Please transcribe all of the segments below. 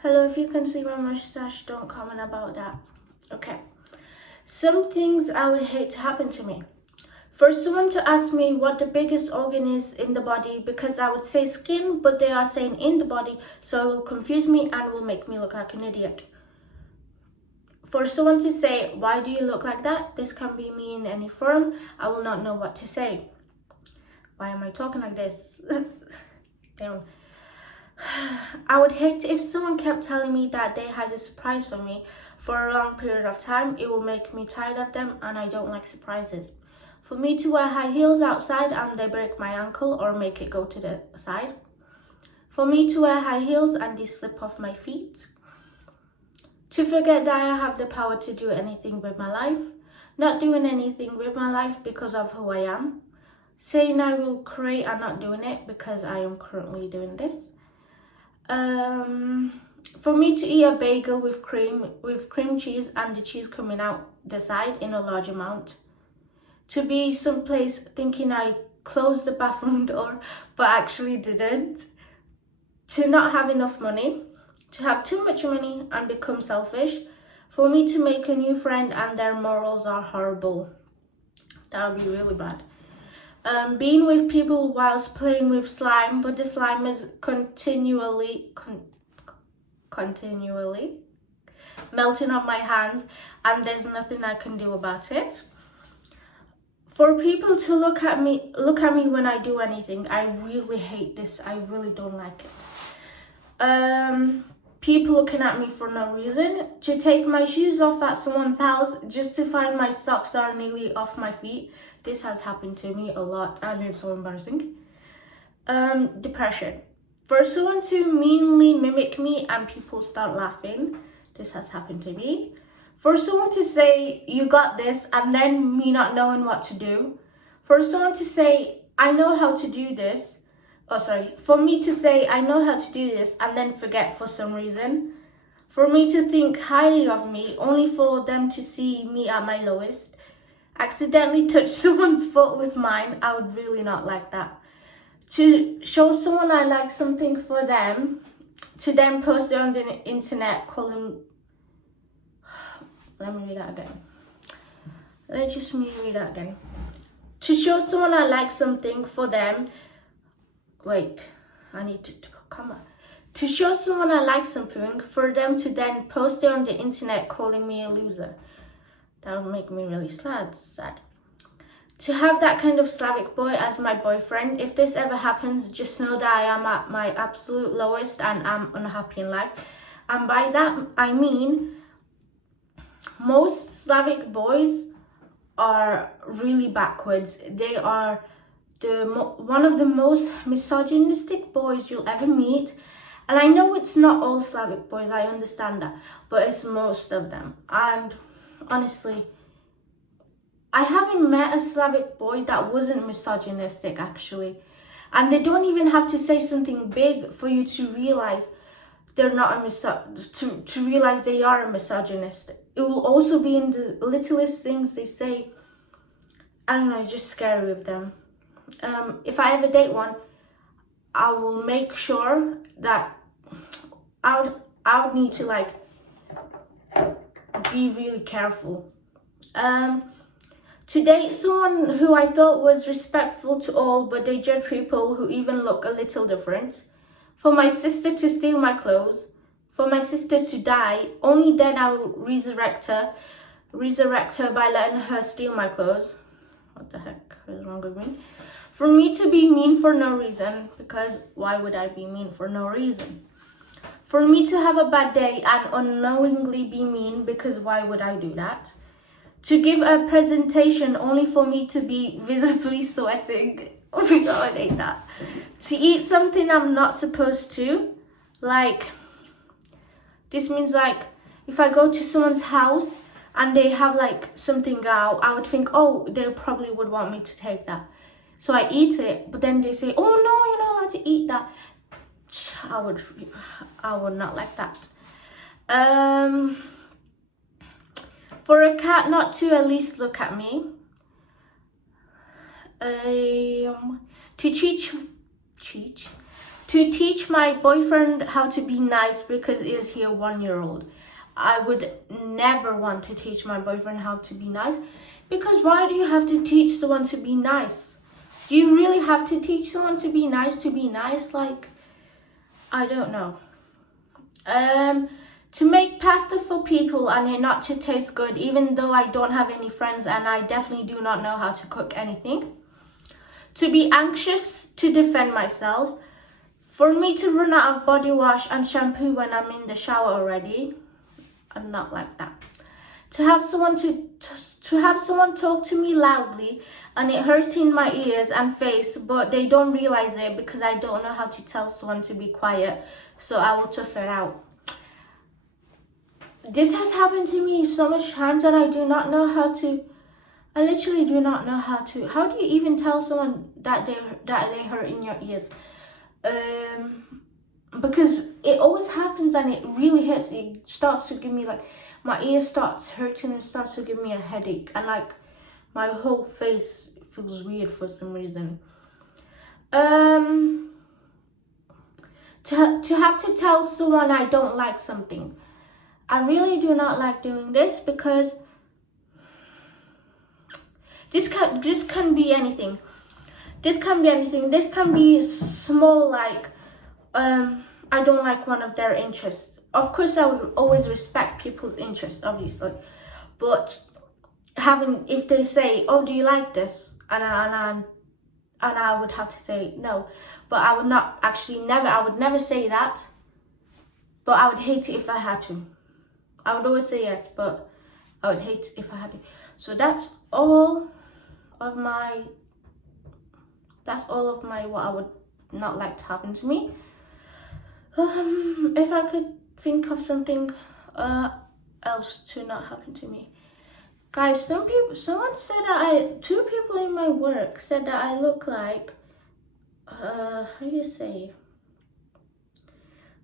Hello, if you can see my mustache, don't comment about that. Okay. Some things I would hate to happen to me. For someone to ask me what the biggest organ is in the body, because I would say skin, but they are saying in the body, so it will confuse me and will make me look like an idiot. For someone to say, why do you look like that? This can be me in any form. I will not know what to say. Why am I talking like this? Damn. I would hate if someone kept telling me that they had a surprise for me for a long period of time. It will make me tired of them, and I don't like surprises. For me to wear high heels outside and they break my ankle or make it go to the side. For me to wear high heels and they slip off my feet. To forget that I have the power to do anything with my life. Not doing anything with my life because of who I am. Saying I will create and not doing it because I am currently doing this. For me to eat a bagel with cream cheese and the cheese coming out the side in a large amount. To be someplace thinking I closed the bathroom door but actually didn't. To not have enough money. To have too much money and become selfish. For me to make a new friend and their morals are horrible. That would be really bad. Being with people whilst playing with slime, but the slime is continually melting on my hands and there's nothing I can do about it. For people to look at me when I do anything, I really hate this. I really don't like it. People looking at me for no reason. To take my shoes off at someone's house just to find my socks are nearly off my feet. This has happened to me a lot and it's so embarrassing. Depression. For someone to meanly mimic me and people start laughing. This has happened to me. For someone to say, you got this, and then me not knowing what to do. For someone to say, I know how to do this. For me to say, I know how to do this, and then forget for some reason. For me to think highly of me, only for them to see me at my lowest. Accidentally touch someone's foot with mine, I would really not like that. To show someone I like something for them, to then post it on the internet calling... Let me read that again. To show someone I like something for them... To show someone I like something for them to then post it on the internet calling me a loser. That would make me really sad. To have that kind of Slavic boy as my boyfriend. If this ever happens, just know that I am at my absolute lowest and am unhappy in life. And by that I mean most Slavic boys are really backwards. They are one of the most misogynistic boys you'll ever meet. And I know it's not all Slavic boys, I understand that, but it's most of them. And honestly, I haven't met a Slavic boy that wasn't misogynistic actually. And they don't even have to say something big for you to realize they're not to realize they are a misogynist. It will also be in the littlest things they say. I don't know, it's just scary with them. If I ever date one, I will make sure that I would need to like be really careful. To date someone who I thought was respectful to all, but they judge people who even look a little different. For my sister to steal my clothes. For my sister to die. Only then I will resurrect her by letting her steal my clothes. What the heck is wrong with me? For me to be mean for no reason, because why would I be mean for no reason? For me to have a bad day and unknowingly be mean, because why would I do that? To give a presentation only for me to be visibly sweating. Oh my god, I hate that. To eat something I'm not supposed to. Like, this means like, if I go to someone's house and they have like something out, I would think, oh, they probably would want me to take that. So I eat it, but then they say, oh no, you're not allowed to eat that. I would not like that. For a cat not to at least look at me. To To teach my boyfriend how to be nice because is he a 1-year-old? I would never want to teach my boyfriend how to be nice, because why do you have to teach someone to be nice? Do you really have to teach someone to be nice to be nice? Like, I don't know. To make pasta for people and it not to taste good, even though I don't have any friends and I definitely do not know how to cook anything. To be anxious to defend myself. For me to run out of body wash and shampoo when I'm in the shower already. I'm not like that. To have someone talk to me loudly and it hurts in my ears and face, but they don't realize it because I don't know how to tell someone to be quiet, so I will tough it out. This has happened to me so much times and I literally do not know how to. How do you even tell someone that they hurt in your ears? Because it always happens and it really hurts. It starts to give me, like, my ear starts hurting and starts to give me a headache, and like my whole face feels weird for some reason. To have to tell someone I don't like something. I really do not like doing this because this can be anything. This can be small, like I don't like one of their interests. Of course, I would always respect people's interests, obviously, but if they say, "Oh, do you like this?" and I would have to say no, but I would never say that. But I would hate it if I had to. I would always say yes, but I would hate it if I had to. So that's all of my what I would not like to happen to me. If I could think of something else to not happen to me. Guys, someone said that two people in my work said that I look like, how do you say?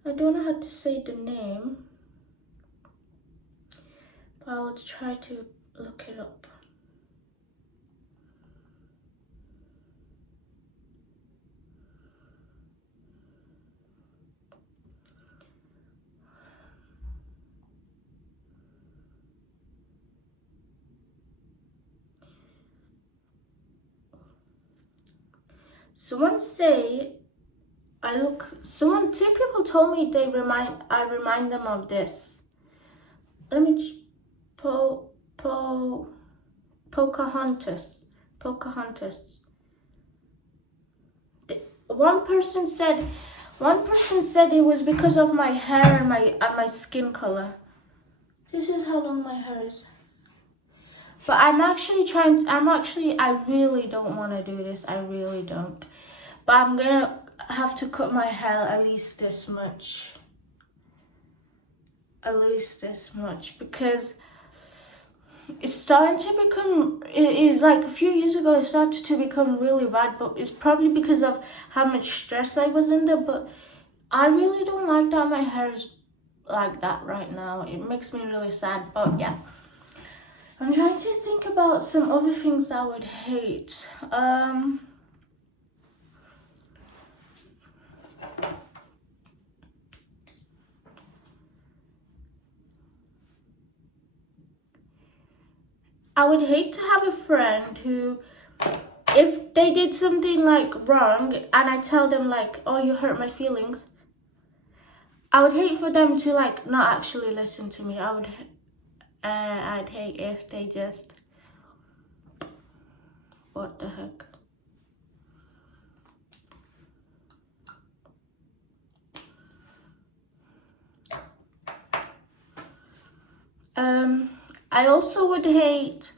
I don't know how to say the name, but I will try to look it up. Two people told me I remind them of this. Let me Pocahontas. One person said it was because of my hair and my skin color. This is how long my hair is. But I really don't want to do this. I really don't. But I'm gonna have to cut my hair at least this much. Because it's starting to become, it is like a few years ago it started to become really bad, but it's probably because of how much stress I was under. But I really don't like that my hair is like that right now. It makes me really sad. But yeah, I'm trying to think about some other things I would hate. I would hate to have a friend who, if they did something like wrong and I tell them like, "Oh, you hurt my feelings," I would hate for them to like not actually listen to me. I'd hate if they just, what the heck. I also would hate,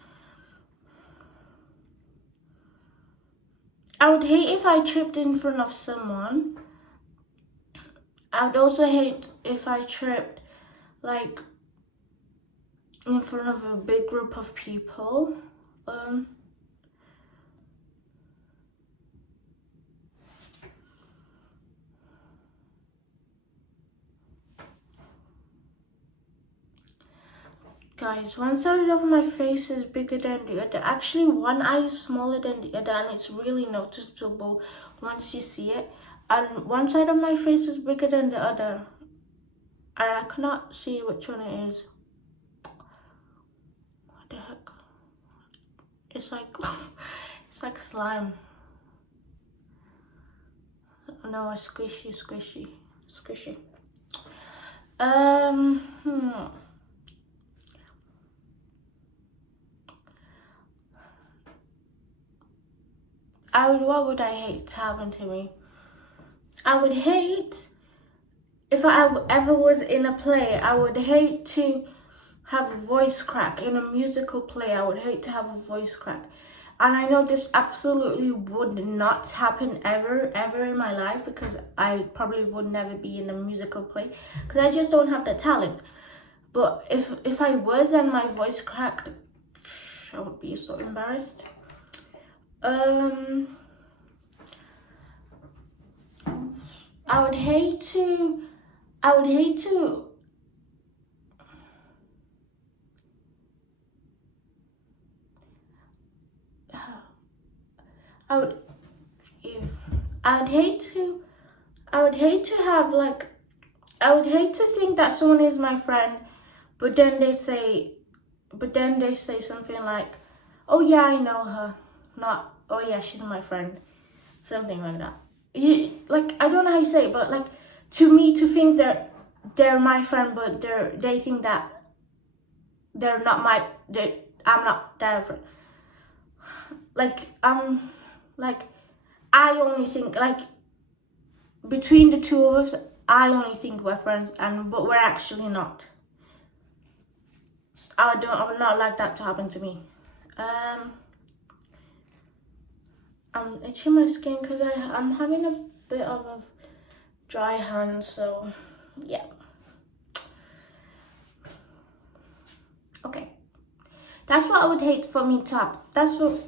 if I tripped in front of someone. I would also hate if I tripped like in front of a big group of people. Guys, one side of my face is bigger than the other. Actually, one eye is smaller than the other, and it's really noticeable once you see it. and one side of my face is bigger than the other, and I cannot see which one it is. What the heck? It's like it's like slime. No, it's squishy. What would I hate to happen to me? I would hate, if I ever was in a play, I would hate to have a voice crack in a musical play. I would hate to have a voice crack. And I know this absolutely would not happen ever in my life, because I probably would never be in a musical play because I just don't have the talent. But if I was and my voice cracked, I would be so embarrassed. I would hate to I would hate to have like, I would hate to think that someone is my friend, but then they say something like, oh yeah, I know her, not, oh yeah, she's my friend, something like that. Like, I don't know how you say it, but like, to me, to think that they're my friend, but they think that I'm not their friend. Like, I only think, like, between the two of us, I only think we're friends, but we're actually not. I would not like that to happen to me. I'm itching my skin because I'm having a bit of a dry hand, so yeah. Okay, that's what I would hate for me to happen. That's what.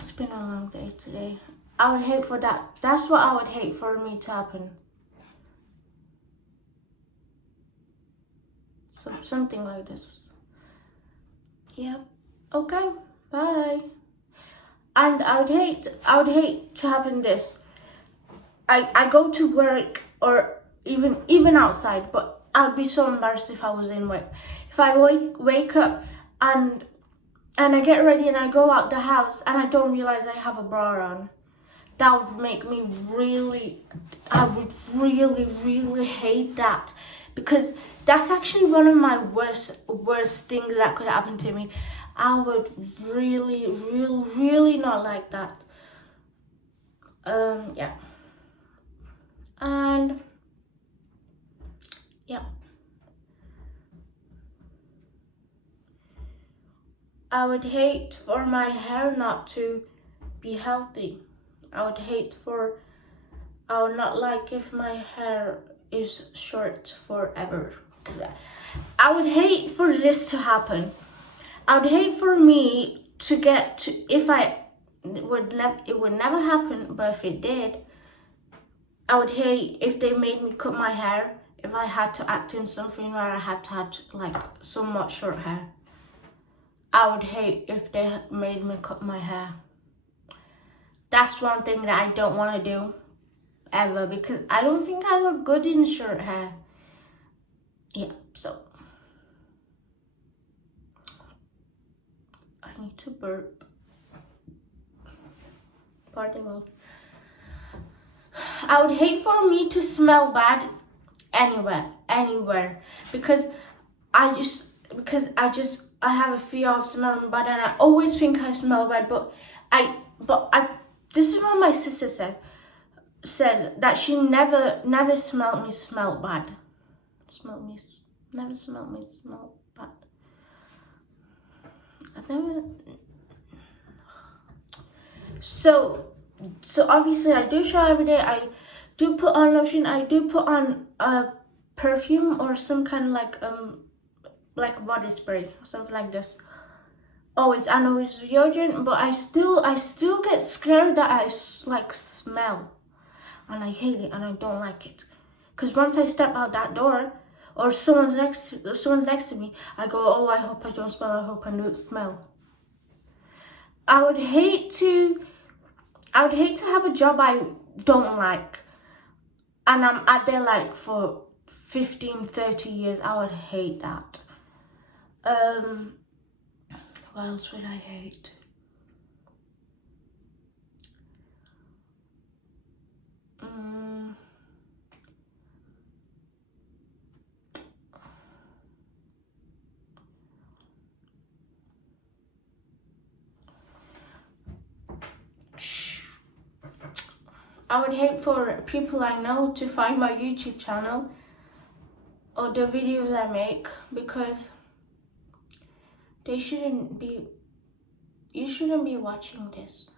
It's been a long day today. I would hate for that. That's what I would hate for me to happen. So something like this. Yep. Okay. Bye. And I would hate to happen this. I go to work, or even outside, but I would be so embarrassed if I was in work. If I wake up and I get ready and I go out the house and I don't realize I have a bra on, that would make me I would really hate that, because that's actually one of my worst things that could happen to me. I would really not like that. Yeah. And yeah. I would hate for my hair not to be healthy. I would not like if my hair is short forever. Because I would hate for this to happen. I would hate for me to get to, it would never happen, but if it did, I would hate if they made me cut my hair, if I had to act in something where I had to have like somewhat short hair. I would hate if they made me cut my hair. That's one thing that I don't want to do ever, because I don't think I look good in short hair. Yeah, so I need to burp. Pardon me. I would hate for me to smell bad anywhere, because I have a fear of smelling bad, and I always think I smell bad, but this is what my sister says that she never smelled me smell bad. Never smelled me smell bad. So obviously I do shower every day. I do put on lotion. I do put on perfume or some kind of like body spray or something like this. Always, I know it's deodorant, but I still get scared that I like smell, and I hate it and I don't like it. Cause once I step out that door, or someone's next to me, I go, oh, I hope I don't smell. I hope I don't smell. I would hate to I would hate to have a job I don't like and I'm at there like for 15, 30 years. I would hate that. What else would I hate? I would hate for people I know to find my YouTube channel or the videos I make, because you shouldn't be watching this.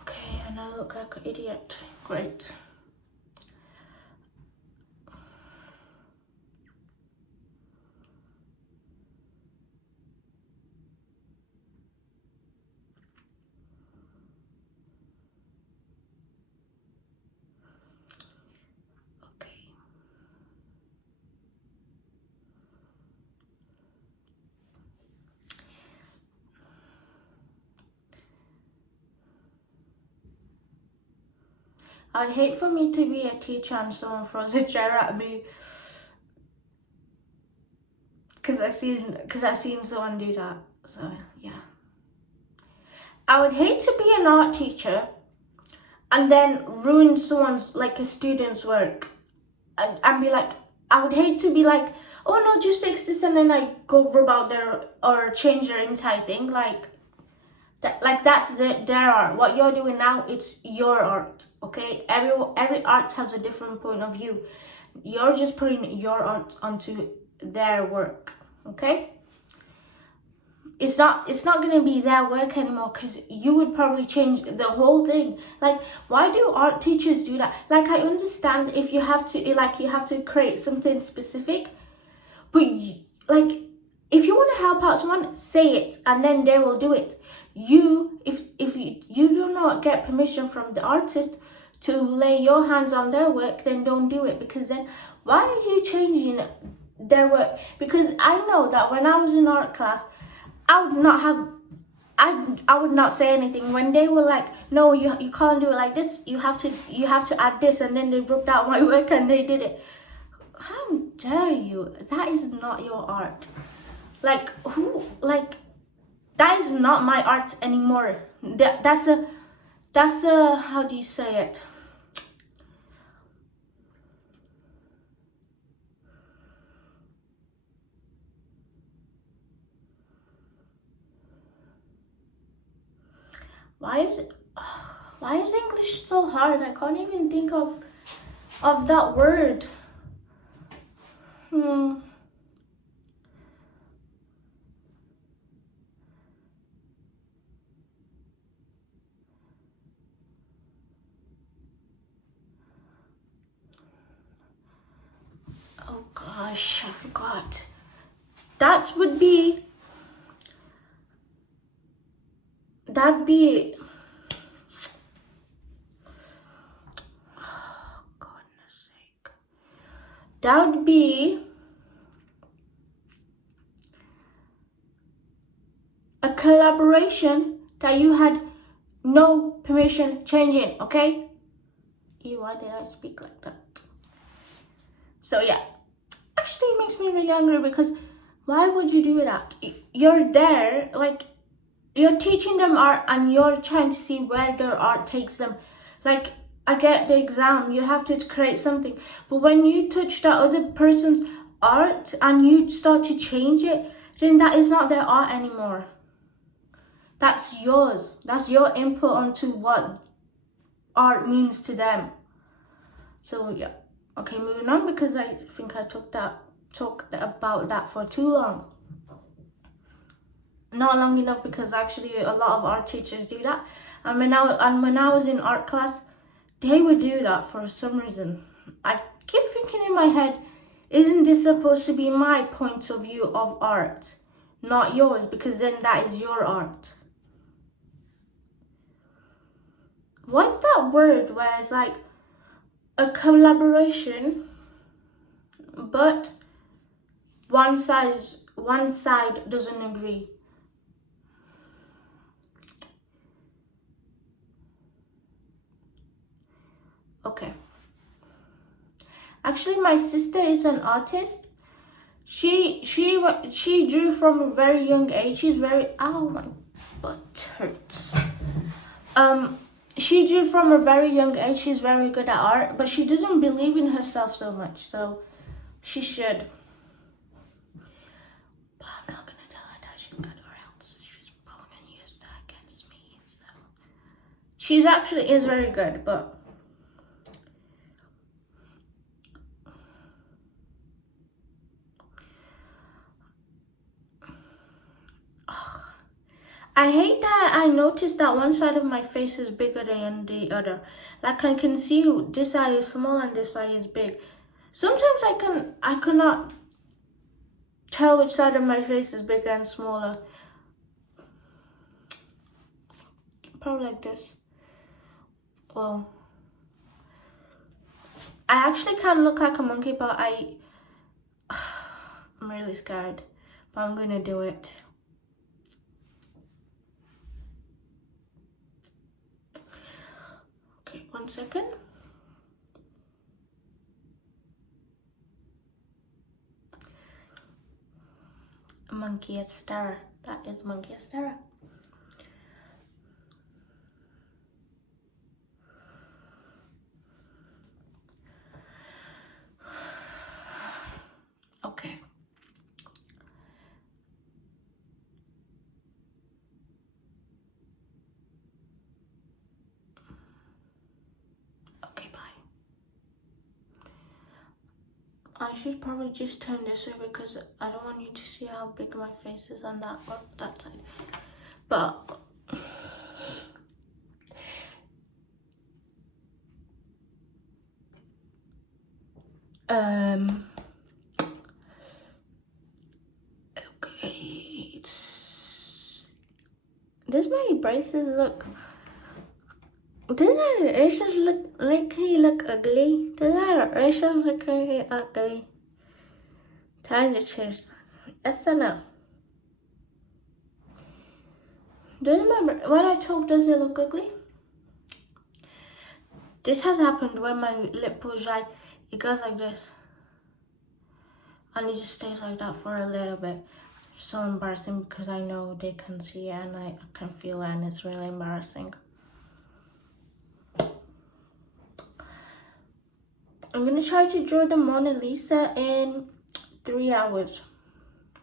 Okay, and I look like an idiot. Great. I'd hate for me to be a teacher and someone throws a chair at me, because I seen someone do that. So yeah, I would hate to be an art teacher and then ruin someone's, like a student's work, and be like, I would hate to be like, oh no, just fix this, and then I go about their or change their entire thing. Like that's their art. What you're doing now, it's your art. Okay, every art has a different point of view. You're just putting your art onto their work. Okay, it's not going to be their work anymore, because you would probably change the whole thing. Like, why do art teachers do that? Like, I understand if you have to create something specific, but like, if you want to help out someone, say it and then they will do it. If you do not get permission from the artist to lay your hands on their work, then don't do it, because then why are you changing their work? Because I know that when I was in art class, I would not say anything when they were like, no, you can't do it like this, you have to add this, and then they ripped out my work and they did it. How dare you? That is not your art. Like, who, like, that is not my art anymore. That's a how do you say it? Why is English so hard? I can't even think of that word. Oh gosh, I forgot. That'd be oh goodness sake. That would be a collaboration that you had no permission changing, okay? Why did I speak like that? So yeah, actually it makes me really angry, because why would you do that? You're there, like, you're teaching them art and you're trying to see where their art takes them. Like, I get the exam, you have to create something, but when you touch that other person's art and you start to change it, then that is not their art anymore. That's yours. That's your input onto what art means to them. So yeah, okay, moving on, because I think I talked about that for too long. Not long enough, because actually a lot of art teachers do that. And when I was in art class, they would do that for some reason. I keep thinking in my head, isn't this supposed to be my point of view of art, not yours? Because then that is your art. What's that word where it's like a collaboration, but one side doesn't agree? Okay. Actually, my sister is an artist. She drew from a very young age. She's very, ow, my butt hurts. She drew from a very young age. She's very good at art, but she doesn't believe in herself so much, so she should. But I'm not gonna tell her that she's good, or else she's probably gonna use that against me. So she's actually is very good, but I hate that I noticed that one side of my face is bigger than the other. Like I can see this eye is small and this eye is big. Sometimes I cannot tell which side of my face is bigger and smaller. Probably like this. Well, I actually can look like a monkey, but I'm really scared. But I'm gonna do it. Okay, 1 second. Monkey Astera. That is Monkey Astera. Okay. Okay, bye. I should probably just turn this way because I don't want you to see how big my face is on that side. But okay. Does my braces look? Does my braces look like he look ugly? Does my braces look really ugly? Time to choose. Yes or no? When I talk, does it look ugly? This has happened when my lip pulls dry. It goes like this. And it just stays like that for a little bit. It's so embarrassing because I know they can see it and I can feel it and it's really embarrassing. I'm gonna try to draw the Mona Lisa in 3 hours.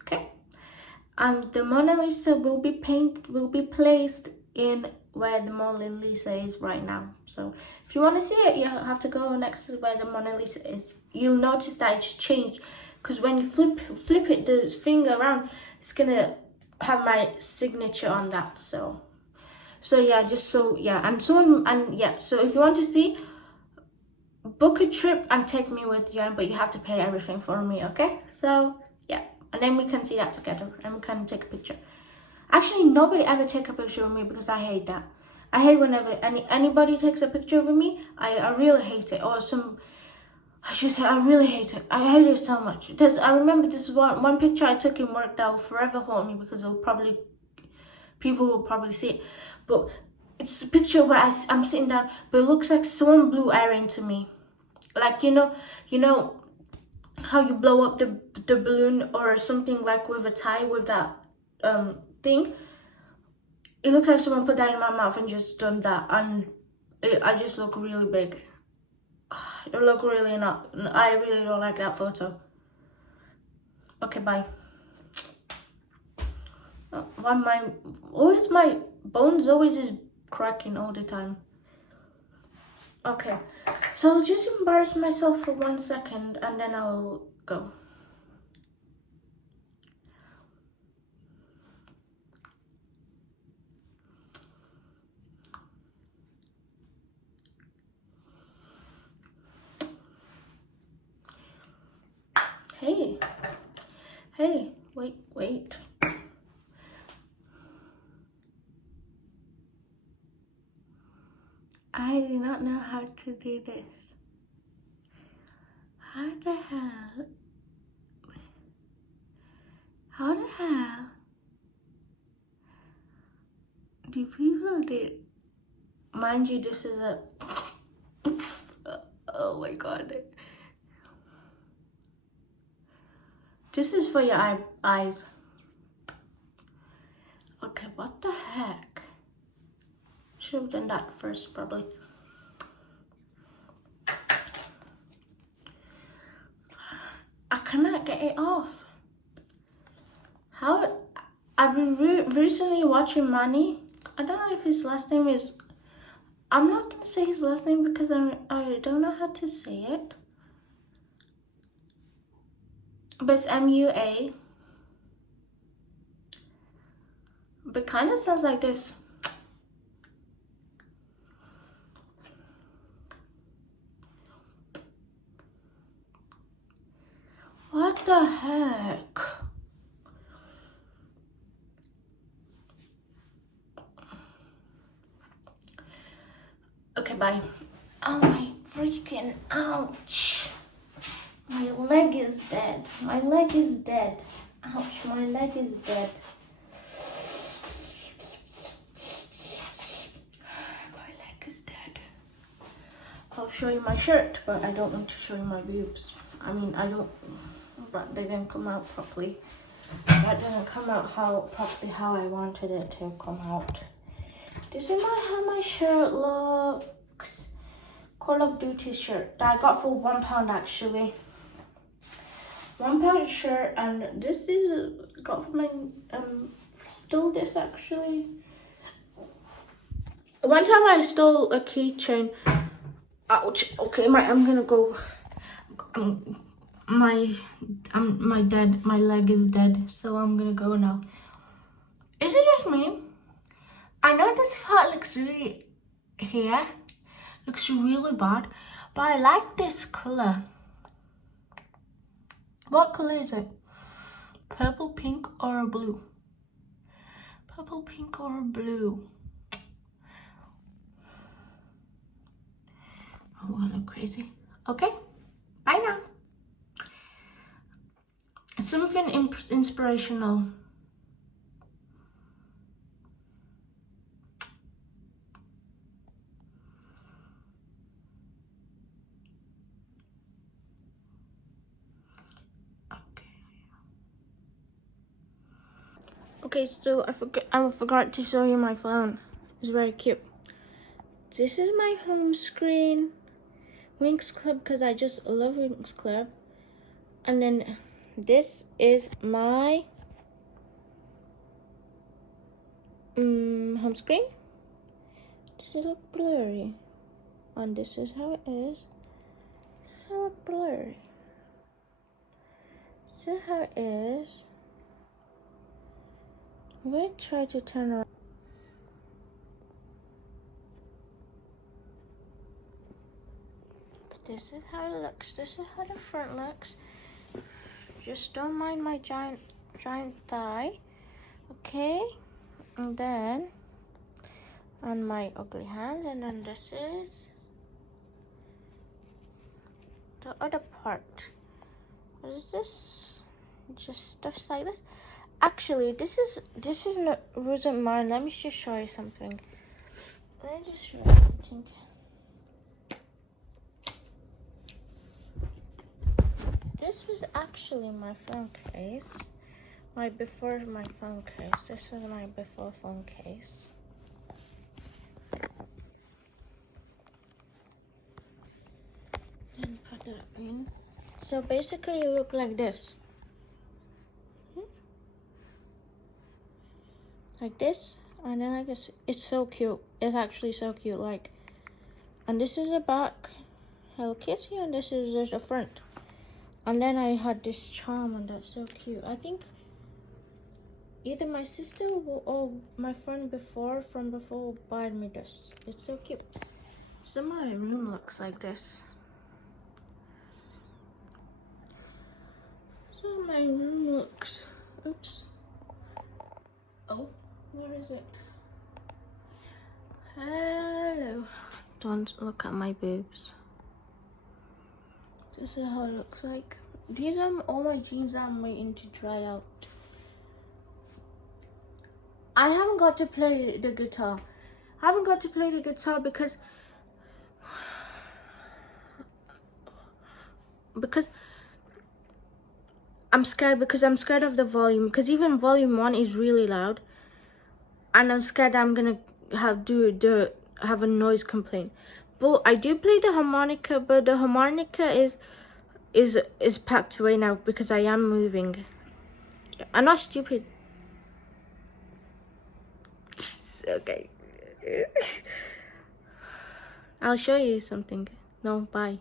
Okay? And the Mona Lisa will be placed in where the Mona Lisa is right now. So if you want to see it, you have to go next to where the Mona Lisa is. You'll notice that it's changed because when you flip it, the finger around, it's gonna have my signature on that. So yeah, so if you want to see, book a trip and take me with you, but you have to pay everything for me, okay? So yeah, and then we can see that together and we can take a picture. Actually, nobody ever take a picture of me because I hate that. I hate whenever anybody takes a picture of me. I really hate it. Or I really hate it. I hate it so much. I remember this one picture I took in work that will forever haunt me because people will probably see it. But it's a picture where I'm sitting down, but it looks like someone blew air into me. Like, you know how you blow up the balloon or something, like with a tie, with that thing. It looks like someone put that in my mouth and just done that, and I just look really big. I look really not. I really don't like that photo. Okay, bye. My bones always is cracking all the time. Okay, so I'll just embarrass myself for 1 second and then I'll go. Hey, wait. I do not know how to do this. How the hell do people do? Mind you, this is a Oh my god. This is for your eyes. Okay, what the heck? Should have done that first, probably. I cannot get it off. How? I've been recently watching Manny. I don't know if his last name is. I'm not gonna say his last name because I don't know how to say it. But it's MUA. But kind of sounds like this. What the heck? Okay, bye. Oh my freaking ouch. My leg is dead. My leg is dead. Ouch, my leg is dead. My leg is dead. I'll show you my shirt, but I don't want to show you my boobs. I mean, I don't, but they didn't come out properly. That didn't come out properly how I wanted it to come out. This is how my shirt looks. Call of Duty shirt that I got for £1 actually. £1 shirt, and this is got from my stole this actually. One time I stole a keychain. Ouch. Okay, I'm gonna go. My leg is dead, so I'm gonna go now. Is it just me? I know this part looks really here, looks really bad, but I like this color. What color is it? Purple, pink, or blue? Purple, pink, or blue? I'm gonna crazy. Okay, bye now. Something inspirational. Okay, so I forgot to show you my phone. It's very cute. This is my home screen. Winx Club, because I just love Winx Club. And then this is my home screen. Does it look blurry? And this is how it is. Does it look blurry? This is how it is. I'm going to try to turn around. This is how it looks. This is how the front looks. Just don't mind my giant thigh. Okay. And then on my ugly hands, and then this is the other part. What is this? Just stuff like this. Actually, this wasn't mine. Let me just show you something. Let me just show you something. This was actually my phone case. Before my phone case. This is my before phone case. And put that in. So basically it looked like this. Like this, and then like this. It's so cute. It's actually so cute. Like, and this is the back, Hello Kitty, and this is the front. And then I had this charm, and that's so cute. I think either my sister or my friend from before bought me this. It's so cute. So my room looks like this. So my room looks. Oops. Oh. Where is it? Hello. Don't look at my boobs. This is how it looks like. These are all my jeans that I'm waiting to dry out. I haven't got to play the guitar. I haven't got to play the guitar because because I'm scared of the volume, because even volume 1 is really loud, and I'm scared I'm gonna have a noise complaint. But I do play the harmonica, but the harmonica is packed away now because I am moving. I'm not stupid. Okay. I'll show you something. No, bye.